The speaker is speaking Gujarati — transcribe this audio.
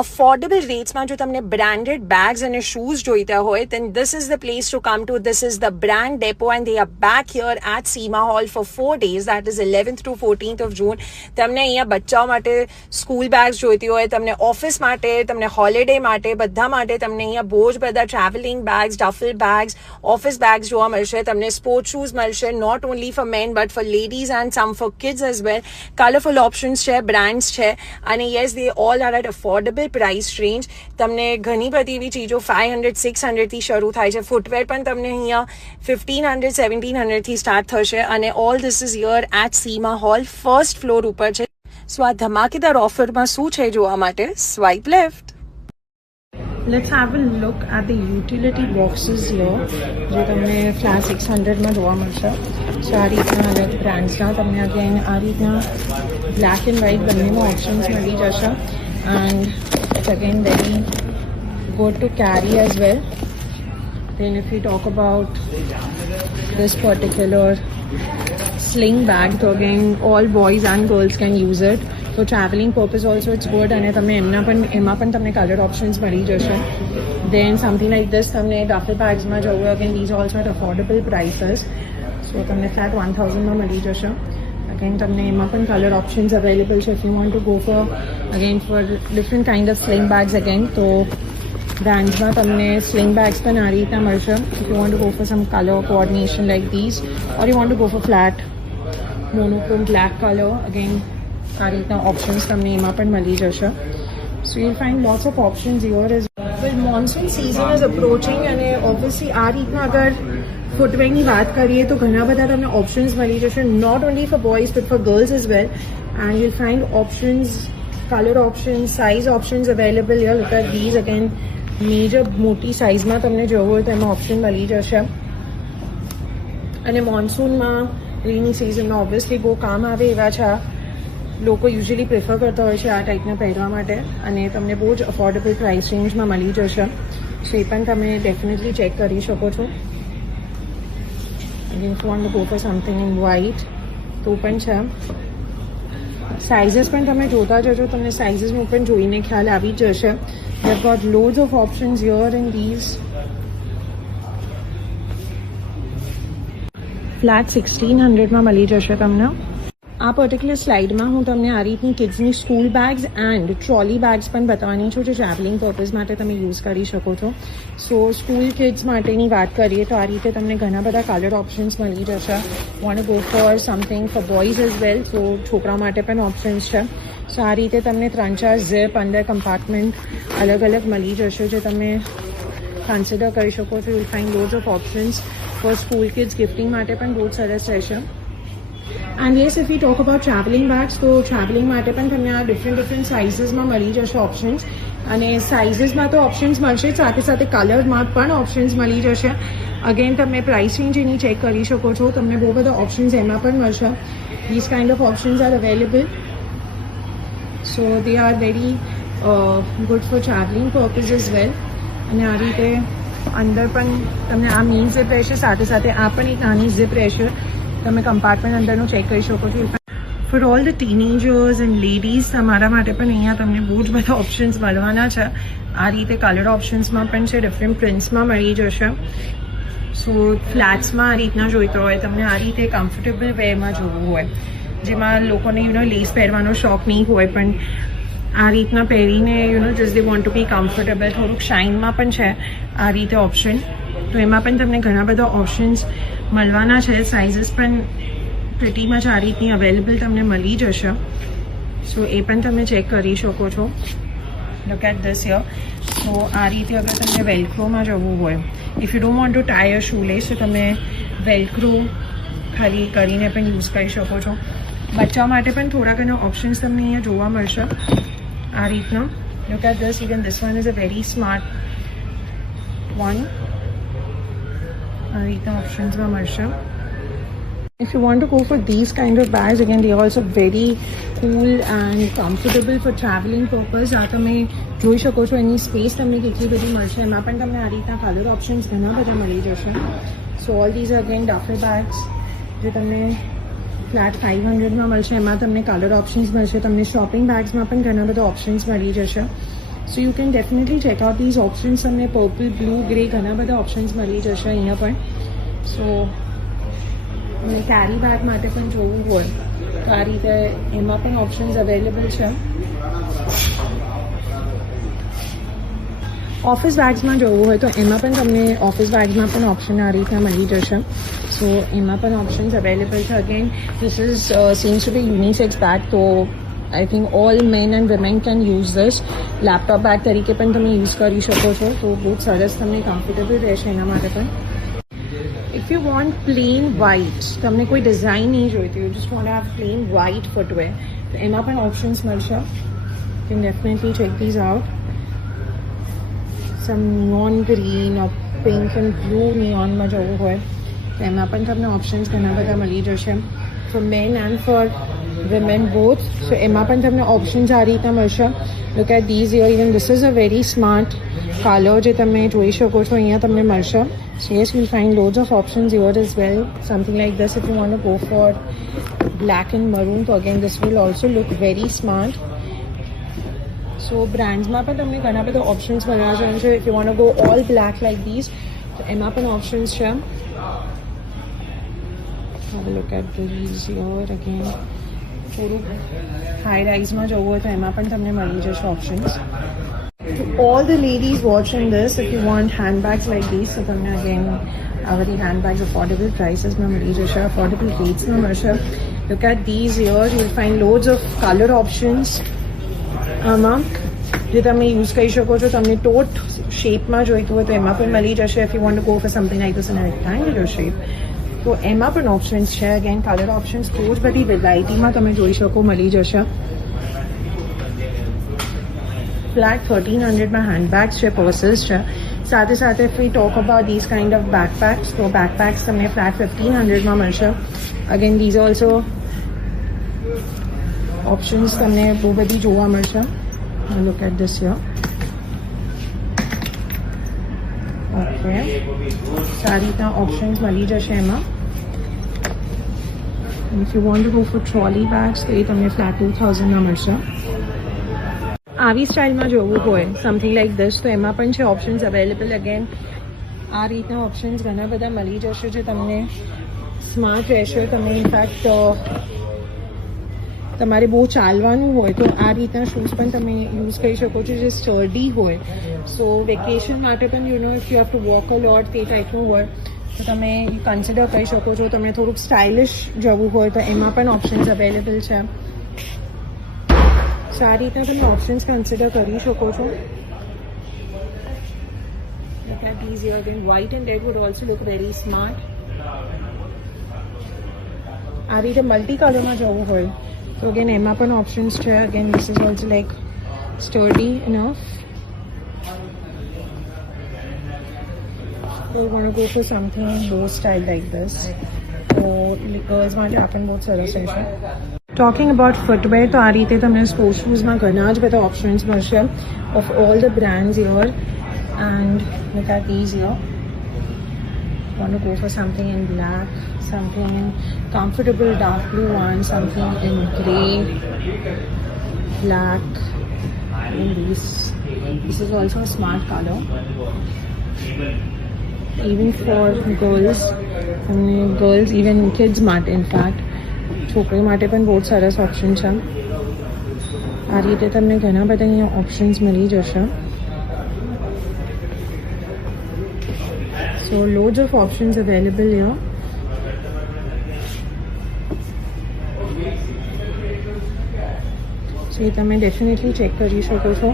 અફોર્ડેબલ રેટ્સમાં જો તમને બ્રાન્ડેડ બેગ્સ અને શૂઝ જોઈતા હોય then this is the place to come to. This is the brand depot and they are back here at Seema Hall for 4 days, that is 11th to 14th of June. તમને અહીંયા બચ્ચાઓ માટે સ્કૂલ બેગ્સ જોઈતી હોય, તમને ઓફિસ માટે, તમને હોલિડે માટે, બધા માટે તમને અહીંયા બહુ જ બધા travelling bags, duffel bags, office bags જોવા મળશે. તમને સ્પોર્ટ શૂઝ મળશે, not only for men but for ladies and some for kids as well. Colourful options છે, બ્રાન્ડ્સ છે અને yes they all are at affordable price range. તમને ઘણી બધી એવી ચીજો 500-600 થી શરૂ થાય છે. ફૂટવેર પણ તમને અહીંયા 1500-1700 થી સ્ટાર્ટ થશે અને all this is here at Seema Hall, first floor ઉપર છે. સો આ ધમાકેદાર ઓફરમાં શું છે જોવા માટે swipe left. Let's have a look at the utility boxes here, જે તમને ફ્લેટ 600માં જોવા મળશે. સો આ રીતના અલગ બ્રાન્ડ્સના તમને અગેન આ રીતના બ્લેક એન્ડ વ્હાઇટ બંનેમાં ઓપ્શન્સ મળી જશે. And it's again very good to carry as well. Then if we talk about this particular sling bag, so again all boys and girls can use it for traveling purpose also. It's good અને તમને એમાં પણ તમને કલર ઓપ્શન્સ મળી જશે. Then something like this તમને duffel bagsમાં જવું, again these also at affordable prices. So તમને flat 1000માં મળી જશે. Again તમને એમાં પણ કલર ઓપ્શન્સ અવેલેબલ છે. if you want to go for again for different kind of sling bags again, તો બ્રાન્ડ્સમાં તમને સ્લિંગ બેગ્સ પણ આ રીતના મળશે. if you want to go for some color coordination like these, or you want to go for flat monochrome black color, again આ રીતના ઓપ્શન્સ તમને એમાં પણ મળી જશે. so you'll find lots of options here as well. monsoon season is approaching અને obviously આ રીતના અગર ફૂટવેરની વાત કરીએ તો ઘણા બધા તમને ઓપ્શન્સ મળી જશે, not only for boys but for girls as well. And you'll find options, colour options, size options available here. Look at these. Again major મોટી સાઇઝમાં તમને જોવું હોય તો એમાં ઓપ્શન મળી જશે. અને મોન્સૂનમાં રેની સિઝનમાં ઓબ્વિયસલી બહુ કામ આવે એવા છે. લોકો યુઝ્યુઅલી પ્રિફર કરતા હોય છે આ ટાઈપના પહેરવા માટે અને તમને બહુ જ અફોર્ડેબલ પ્રાઇસ રેન્જમાં મળી જશે. સો એ પણ તમે ડેફિનેટલી ચેક કરી શકો છો. if you want to go for something in white તો પણ છે. સાઇઝીસ પણ તમે જોતા જજો, તમને સાઇઝીસનું પણ જોઈને ખ્યાલ આવી જશે. they've got loads of options here in these. Flat 1600માં મળી જશે તમને. આ પર્ટિક્યુલર સ્લાઇડમાં હું તમને આ રીતની કિડ્સની school bags and trolley bags પણ બતાવવાની છું, જે ટ્રાવેલિંગ પર્પઝ માટે તમે યુઝ કરી શકો છો. સો સ્કૂલ કિડ્સ માટેની વાત કરીએ તો આ રીતે તમને ઘણા બધા કલર ઓપ્શન્સ મળી જશે. Want go for something for boys as well, so છોકરા માટે પણ ઓપ્શન્સ છે. સો આ રીતે તમને 3-4 ઝીપ અંદર કમ્પાર્ટમેન્ટ અલગ અલગ મળી જશે, જે તમે કન્સિડર કરી શકો છો. You'll find loads of options for school kids gifting માટે પણ બહુ જ સરસ રહેશે. And yes if you talk about travelling bags, તો ટ્રાવેલિંગ માટે પણ તમને આ ડિફરન્ટ સાઇઝીસમાં મળી જશે ઓપ્શન્સ. અને સાઇઝીસમાં તો ઓપ્શન્સ મળશે જ, સાથે સાથે કલરમાં પણ ઓપ્શન્સ મળી જશે. અગેન તમે પ્રાઇસ રેન્જ એની ચેક કરી શકો છો, તમને બહુ બધા ઓપ્શન્સ એમાં પણ મળશે. This kind of options R available. So they are very good for travelling purpose as well. અને આ રીતે અંદર પણ તમને આ મીન ઝીપ રહેશે, સાથે સાથે આ પણ એક નાની ઝીપ રહેશે. તમે કમ્પાર્ટમેન્ટ અંદરનું ચેક કરી શકો છો. For all the teenagers and ladies તમારા માટે પણ અહીંયા તમને બહુ જ બધા ઓપ્શન્સ મળવાના છે. આ રીતે કલર ઓપ્શન્સમાં પણ છે, ડિફરન્ટ પ્રિન્ટ્સમાં મળી જશે. સો ફ્લેટ્સમાં આ રીતના જોઈતો હોય, તમને આ રીતે કમ્ફર્ટેબલ વેરમાં જોવું હોય, જેમાં લોકોને લેસ પહેરવાનો શોખ નહીં હોય, પણ આ રીતના પહેરીને just they want to be comfortable. થોડુંક શાઇનમાં પણ છે આ રીતે ઓપ્શન, તો એમાં પણ તમને ઘણા બધા ઓપ્શન્સ મળવાના છે. સાઇઝીસ પણ પ્રિટી મચ આ રીતની અવેલેબલ તમને મળી જશે. સો એ પણ તમે ચેક કરી શકો છો. Look at this here. So આ રીતે અગર તમને વેલ્ક્રોમાં જવું હોય, if you don't want to tie a shoelace, તો તમે વેલ્ક્રો ખાલી કરીને પણ યુઝ કરી શકો છો. બચ્ચાઓ માટે પણ થોડા ઘણા ઓપ્શન્સ તમને અહીંયા જોવા મળશે આ રીતના. Look at this. Even this one is a very smart one. આ રીતના ઓપ્શન્સમાં મળશે. If you want to go for these kind of bags, again they are also very cool and comfortable for traveling purpose. આ તમે જોઈ શકો છો એની સ્પેસ તમને કેટલી બધી મળશે. એમાં પણ તમને આ રીતના કલર ઓપ્શન્સ ઘણા બધા મળી જશે. So all these again duffel bags જે તમને ફ્લેટ 500માં મળશે. એમાં તમને કલર ઓપ્શન્સ મળશે. તમને શોપિંગ બેગ્સમાં પણ ઘણા બધા ઓપ્શન્સ મળી જશે. So you can definitely check out these options. તમને પર્પલ, બ્લુ, ગ્રે ઘણા બધા ઓપ્શન્સ મળી જશે અહીંયા પણ. સો કેરી બેગ માટે પણ જોવું હોય તો આ રીતે એમાં પણ ઓપ્શન્સ અવેલેબલ છે. ઓફિસ બેગ્સમાં જોવું હોય તો એમાં પણ તમને ઓફિસ બેગ્સમાં પણ ઓપ્શન આ રીતના મળી જશે. સો એમાં પણ ઓપ્શન્સ અવેલેબલ છે. Again this is seems to be unisex bag, તો I think all men and women can use this. Laptop bag તરીકે પણ તમે યુઝ કરી શકો છો, તો બહુ સરસ તમને કમ્ફર્ટેબલ રહેશે એના માટે પણ. If you want plain white, તમને કોઈ ડિઝાઇન નહીં જોઈતી, you just want have plain white footwear, તો એમાં પણ ઓપ્શન્સ મળશે. You can definitely check these out. Some neon green or pink and blue નિયોનમાં જવું હોય તો એમાં પણ તમને ઓપ્શન્સ ઘણા બધા મળી જશે, for men and for women both. So એમાં પણ તમને ઓપ્શન્સ આ રીતના મળશે. Look at these here, even this is a very smart colour જે તમે જોઈ શકો છો અહીંયા તમને મળશે. So yes, will find loads of options here as well. Something like this if you want to go for black and maroon, તો again this will also look very smart. So બ્રાન્ડ્સમાં પણ તમને ઘણા બધા ઓપ્શન્સ મળવા જોઈએ છે. If you want to go all black like these, તો એમાં પણ ઓપ્શન્સ છે. હવે look at these here again. થોડુંક હાઈ રાઇઝમાં જવું હોય તો એમાં પણ તમને મળી જશે options. To all the ladies watching this, if you want handbags like these, so તમને again આ બધી handbags affordable pricesમાં મળી જશે, affordable ratesમાં મળશે. Look at these here, you will find loads of color options આમાં જે તમે યુઝ કરી શકો છો. તમને ટોટ શેપમાં જોઈતું હોય તો એમાં પણ મળી જશે. If you want to go for something like this in a rectangular shape, તો એમાં પણ ઓપ્શન્સ છે. અગેન કલર ઓપ્શન્સ બહુ જ બધી વેરાયટીમાં તમે જોઈ શકો મળી જશે. ફ્લેટ 1300માં હેન્ડબેગ્સ છે, પર્સીસ છે. સાથે સાથે if we talk about these kind of backpacks, તો બેકપેક્સ તમને ફ્લેટ 1500માં મળશે. અગેન ધીઝ ઓલ્સો ઓપ્શન્સ તમને બહુ બધી જોવા મળશે. Look at this here. Okay, સારી રીતના ઓપ્શન્સ મળી જશે એમાં. If you want to go for trolley bags, તો એ તમને ફ્લેટ 2000માં મળશે. આવી સ્ટાઇલમાં જોવું હોય સમથિંગ લાઈક ધીસ, તો એમાં પણ છે ઓપ્શન્સ અવેલેબલ. અગેન આ રીતના ઓપ્શન્સ ઘણા બધા મળી જશે જે તમને સ્માર્ટ રહેશે. તમે ઇનફેક્ટ તમારે બહુ ચાલવાનું હોય તો આ રીતના શૂઝ પણ તમે યુઝ કરી શકો છો જે સ્ટર્ડી હોય. સો વેકેશન માટે પણ you know if you have to walk a lot તે ટાઈપનું હોય તો તમે કન્સિડર કરી શકો છો. તમને થોડુંક સ્ટાઇલિશ જવું હોય તો એમાં પણ ઓપ્શન્સ અવેલેબલ છે. સારી રીતના તમે ઓપ્શન્સ કન્સિડર કરી શકો છો. Look at these here again. White and red would also look very smart. આ રીતે મલ્ટી કલરમાં જવું હોય તો અગેન એમાં પણ ઓપ્શન્સ છે. Again this is also like sturdy enough. We want to go for something low style like this. તો ગર્લ્સ માટે આ પણ બહુ સરસ રહેશે. ટોકિંગ અબાઉટ ફૂટવેર, તો આ રીતે તમને સ્પોર્ટ્સ શૂઝમાં ઘણા જ બધા ઓપ્શન્સ મળશે of all the brands here. And look at these here. Want to go for something in black, something in comfortable dark blue one, something in grey, black, and this is also a smart color. Even for girls, even kids માટે ઇનફેક્ટ છોકરીઓ માટે પણ બહુ સરસ ઓપ્શન છે. આ રીતે તમને ઘણા બધા અહીંયા ઓપ્શન્સ મળી જશે. So loads of options available here. So તમે ડેફિનેટલી ચેક કરી શકો છો.